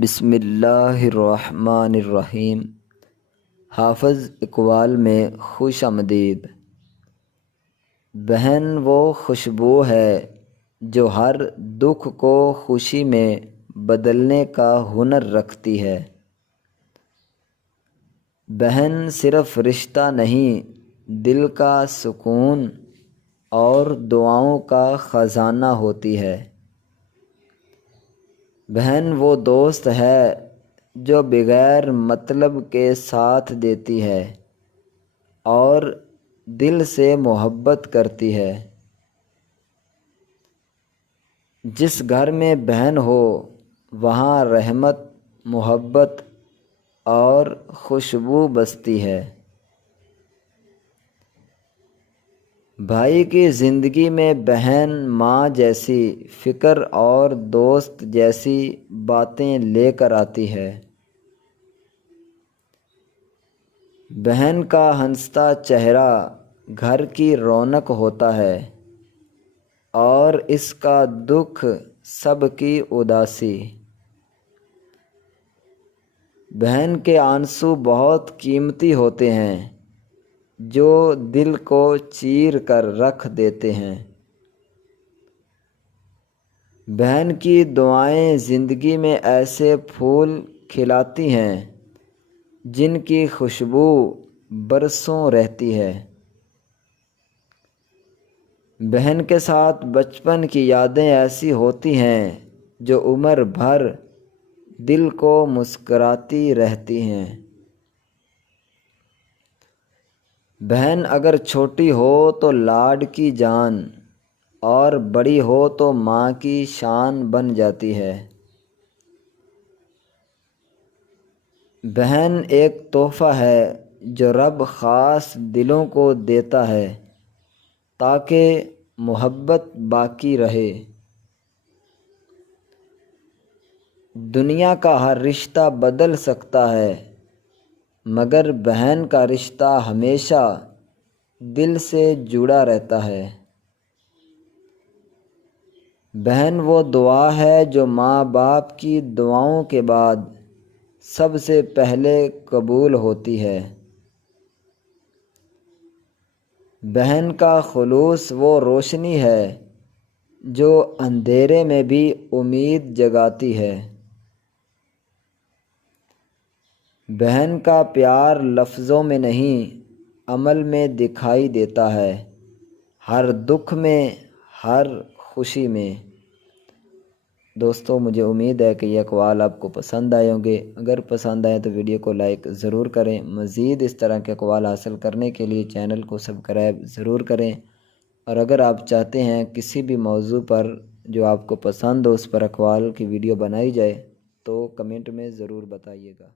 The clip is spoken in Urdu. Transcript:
بسم اللہ الرحمن الرحیم۔ حافظ اقبال میں خوش آمدید۔ بہن وہ خوشبو ہے جو ہر دکھ کو خوشی میں بدلنے کا ہنر رکھتی ہے۔ بہن صرف رشتہ نہیں، دل کا سکون اور دعاؤں کا خزانہ ہوتی ہے۔ بہن وہ دوست ہے جو بغیر مطلب کے ساتھ دیتی ہے اور دل سے محبت کرتی ہے۔ جس گھر میں بہن ہو وہاں رحمت، محبت اور خوشبو بستی ہے۔ بھائی کی زندگی میں بہن ماں جیسی فکر اور دوست جیسی باتیں لے کر آتی ہے۔ بہن کا ہنستا چہرہ گھر کی رونق ہوتا ہے اور اس کا دکھ سب کی اداسی۔ بہن کے آنسو بہت قیمتی ہوتے ہیں جو دل کو چیر کر رکھ دیتے ہیں۔ بہن کی دعائیں زندگی میں ایسے پھول کھلاتی ہیں جن کی خوشبو برسوں رہتی ہے۔ بہن کے ساتھ بچپن کی یادیں ایسی ہوتی ہیں جو عمر بھر دل کو مسکراتی رہتی ہیں۔ بہن اگر چھوٹی ہو تو لاڈ کی جان اور بڑی ہو تو ماں کی شان بن جاتی ہے۔ بہن ایک تحفہ ہے جو رب خاص دلوں کو دیتا ہے تاکہ محبت باقی رہے۔ دنیا کا ہر رشتہ بدل سکتا ہے مگر بہن کا رشتہ ہمیشہ دل سے جڑا رہتا ہے۔ بہن وہ دعا ہے جو ماں باپ کی دعاؤں کے بعد سب سے پہلے قبول ہوتی ہے۔ بہن کا خلوص وہ روشنی ہے جو اندھیرے میں بھی امید جگاتی ہے۔ بہن کا پیار لفظوں میں نہیں عمل میں دکھائی دیتا ہے، ہر دکھ میں، ہر خوشی میں۔ دوستو مجھے امید ہے کہ یہ اقوال آپ کو پسند آئے ہوں گے۔ اگر پسند آئے تو ویڈیو کو لائک ضرور کریں۔ مزید اس طرح کے اقوال حاصل کرنے کے لیے چینل کو سبسکرائب ضرور کریں، اور اگر آپ چاہتے ہیں کسی بھی موضوع پر جو آپ کو پسند ہو اس پر اقوال کی ویڈیو بنائی جائے تو کمنٹ میں ضرور بتائیے گا۔